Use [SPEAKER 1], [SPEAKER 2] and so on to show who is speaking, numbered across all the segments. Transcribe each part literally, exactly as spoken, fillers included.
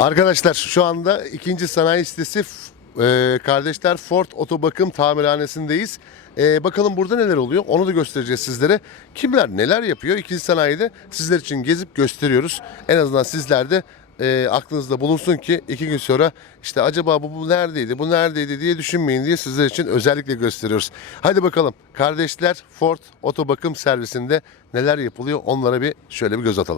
[SPEAKER 1] Arkadaşlar şu anda ikinci sanayi sitesi e, Kardeşler Ford Otobakım Tamirhanesi'ndeyiz. E, bakalım burada neler oluyor onu da göstereceğiz sizlere. Kimler neler yapıyor ikinci sanayide sizler için gezip gösteriyoruz. En azından sizler de e, aklınızda bulunsun ki iki gün sonra işte acaba bu, bu neredeydi bu neredeydi diye düşünmeyin diye sizler için özellikle gösteriyoruz. Hadi bakalım Kardeşler Ford Otobakım Servisinde neler yapılıyor onlara bir şöyle bir göz atalım.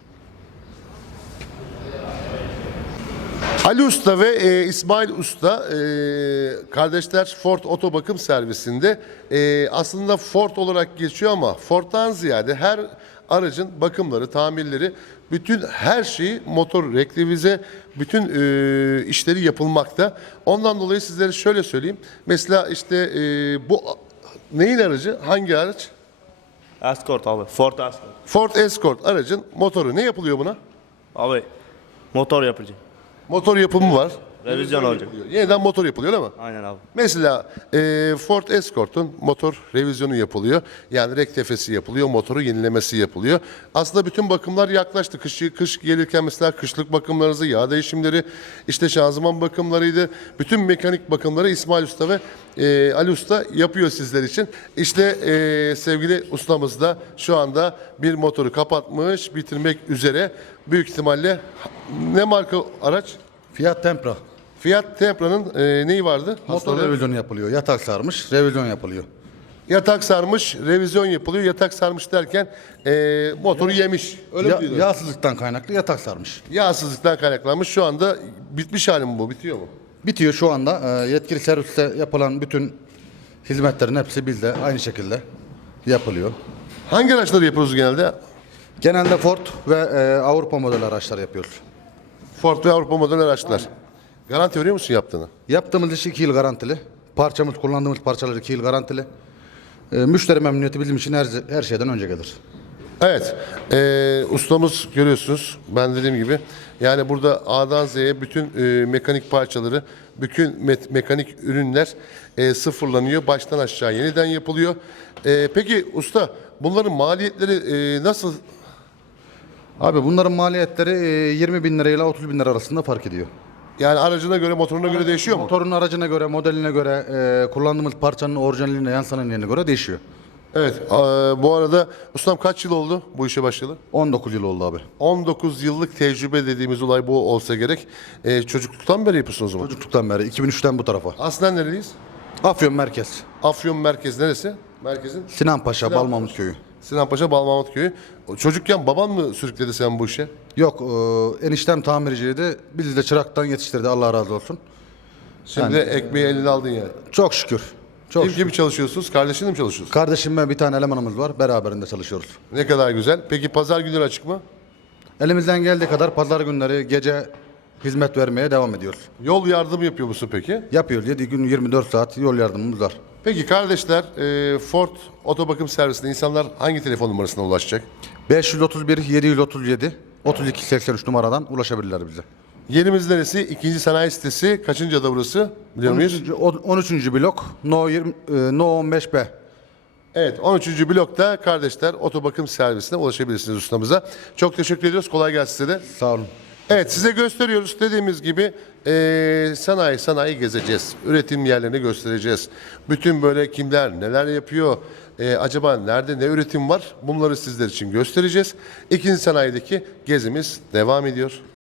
[SPEAKER 1] Ali Usta ve e, İsmail Usta e, Kardeşler Ford Otobakım Servisinde e, aslında Ford olarak geçiyor ama Ford'dan ziyade her aracın bakımları, tamirleri, bütün her şeyi motor rektivize, bütün e, işleri yapılmakta. Ondan dolayı sizlere şöyle söyleyeyim. Mesela işte e, bu neyin aracı? Hangi araç?
[SPEAKER 2] Escort abi. Ford Escort.
[SPEAKER 1] Ford Escort aracın motoru. Ne yapılıyor buna?
[SPEAKER 2] Abi motor yapıcı.
[SPEAKER 1] Motor yapımı var.
[SPEAKER 2] Revizyon olacak.
[SPEAKER 1] Yeniden motor yapılıyor değil mi?
[SPEAKER 2] Aynen abi.
[SPEAKER 1] Mesela e, Ford Escort'un motor revizyonu yapılıyor. Yani rektefesi yapılıyor, motoru yenilemesi yapılıyor. Aslında bütün bakımlar yaklaştı. Kış, kış gelirken mesela kışlık bakımlarınızı, yağ değişimleri, işte şanzıman bakımlarıydı. Bütün mekanik bakımları İsmail Usta ve e, Ali Usta yapıyor sizler için. İşte e, sevgili ustamız da şu anda bir motoru kapatmış, bitirmek üzere. Büyük ihtimalle ne marka araç?
[SPEAKER 3] Fiat Tempra.
[SPEAKER 1] Fiat Tempra'nın e, neyi vardı?
[SPEAKER 3] Motor
[SPEAKER 1] Hastalığı.
[SPEAKER 3] revizyonu yapılıyor. Yatak sarmış, revizyon yapılıyor.
[SPEAKER 1] Yatak sarmış, revizyon yapılıyor. Yatak sarmış derken e, motoru yemiş. Öyle
[SPEAKER 3] Ya,
[SPEAKER 1] mi diyorlar?
[SPEAKER 3] yağsızlıktan kaynaklı yatak sarmış.
[SPEAKER 1] Yağsızlıktan kaynaklanmış. Şu anda bitmiş hali mi bu? Bitiyor mu?
[SPEAKER 3] Bitiyor şu anda. E, yetkili serviste yapılan bütün hizmetlerin hepsi bizde aynı şekilde yapılıyor.
[SPEAKER 1] Hangi araçları yapıyoruz genelde?
[SPEAKER 3] Genelde Ford ve e, Avrupa model araçlar yapıyoruz.
[SPEAKER 1] Ford ve Avrupa model araçlar. Garanti veriyor musun yaptığını?
[SPEAKER 3] Yaptığımız iş iki yıl garantili. Parçamız, kullandığımız parçalar iki yıl garantili. E, müşteri memnuniyeti bizim için her, her şeyden önce gelir.
[SPEAKER 1] Evet. E, ustamız görüyorsunuz. Ben dediğim gibi yani burada A'dan Z'ye bütün e, mekanik parçaları, bütün me- mekanik ürünler e, sıfırlanıyor. Baştan aşağı yeniden yapılıyor. E, peki usta bunların maliyetleri e, nasıl?
[SPEAKER 3] Abi bunların maliyetleri e, yirmi bin lirayla otuz bin lira arasında fark ediyor.
[SPEAKER 1] Yani aracına göre, motoruna göre değişiyor mu?
[SPEAKER 3] Motorun aracına göre, modeline göre, e, kullandığımız parçanın orijinaline, yan sanayine göre değişiyor.
[SPEAKER 1] Evet. e, bu arada ustam kaç yıl oldu bu işe başlayalı?
[SPEAKER 3] on dokuz yıl oldu abi.
[SPEAKER 1] on dokuz yıllık tecrübe dediğimiz olay bu olsa gerek. E, çocukluktan beri yapıyorsunuz o zaman.
[SPEAKER 3] Çocukluktan beri, iki bin üçten bu tarafa.
[SPEAKER 1] Aslen nereliyiz?
[SPEAKER 3] Afyon merkez.
[SPEAKER 1] Afyon merkez neresi? Merkezin?
[SPEAKER 3] Sinan Paşa,
[SPEAKER 1] Sinan
[SPEAKER 3] Balmamut köyü.
[SPEAKER 1] Sinanpaşa, Balmamut köyü. O çocukken baban mı sürükledi sen bu işe?
[SPEAKER 3] Yok, e, eniştem tamirciydi. Bizi de çıraktan yetiştirdi, Allah razı olsun.
[SPEAKER 1] Şimdi ekmeği eline aldın yani.
[SPEAKER 3] Çok şükür. Çok
[SPEAKER 1] Kim
[SPEAKER 3] şükür.
[SPEAKER 1] gibi çalışıyorsunuz? Kardeşinle mi çalışıyorsunuz?
[SPEAKER 3] Kardeşimle bir tane elemanımız var, beraberinde çalışıyoruz.
[SPEAKER 1] Ne kadar güzel. Peki pazar günleri açık mı?
[SPEAKER 3] Elimizden geldiği kadar pazar günleri gece hizmet vermeye devam ediyoruz.
[SPEAKER 1] Yol yardımı yapıyor musun peki?
[SPEAKER 3] Yapıyoruz, yedi gün yirmi dört saat yol yardımımız var.
[SPEAKER 1] Peki kardeşler, e, Ford Otobakım Servisinde insanlar hangi telefon numarasına ulaşacak?
[SPEAKER 3] beş yüz otuz bir yedi yüz otuz yedi otuz iki seksen üç numaradan ulaşabilirler bize.
[SPEAKER 1] Yerimiz neresi? İkinci sanayi sitesi. Kaçıncı ada burası? Biliyor muyuz?
[SPEAKER 3] on üçüncü blok No yirmi, e, No on beş B.
[SPEAKER 1] Evet, on üçüncü blokta Kardeşler Otobakım Servisine ulaşabilirsiniz ustamıza. Çok teşekkür ediyoruz. Kolay gelsin size de.
[SPEAKER 3] Sağ olun.
[SPEAKER 1] Evet, size gösteriyoruz. Dediğimiz gibi eee, sanayi sanayi gezeceğiz. Üretim yerlerini göstereceğiz. Bütün böyle kimler neler yapıyor, eee, acaba nerede ne üretim var bunları sizler için göstereceğiz. İkinci sanayideki gezimiz devam ediyor.